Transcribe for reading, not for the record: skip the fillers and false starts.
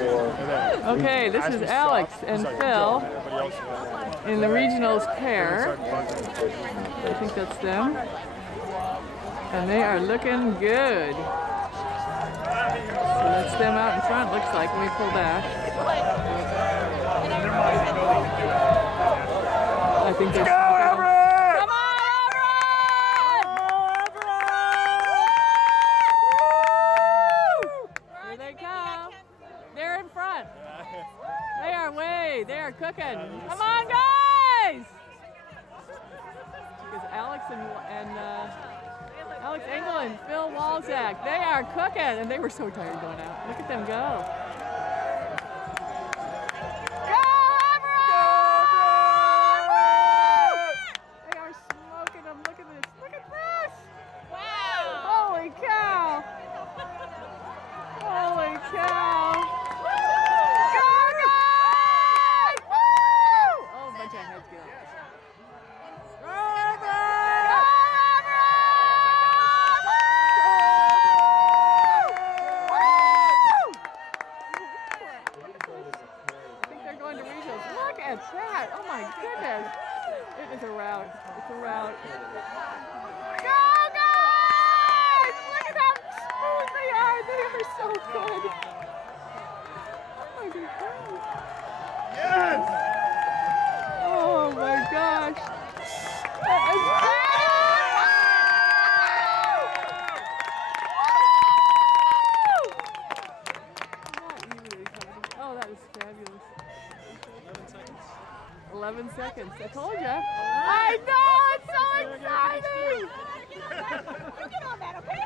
Okay, this is Alex and Phil in the regionals pair. I think that's them. And they are looking good. So that's them out in front, looks like, when we pull back. I think they're... Come on, Everett! Here they come. They're in front. They are they are cooking. Come on, guys! Because Alex and Alex Engel and Phil Walczak, they are cooking, and they were so tired going out. Look at them go. Go, Everett! They are smoking them. Look at this. Look at this! Wow! Holy cow! Holy cow! Go, guys! Woo! Oh, a bunch of heads go. Going to regionals. Look at that! Oh my goodness! It is a rout. It's a rout. Go, guys! Look at how smooth they are. They are so good. Oh my gosh! Yes! Oh my gosh! That is Oh, that is fabulous. 11 seconds. I told you. I know! It's so exciting! You get on that, okay?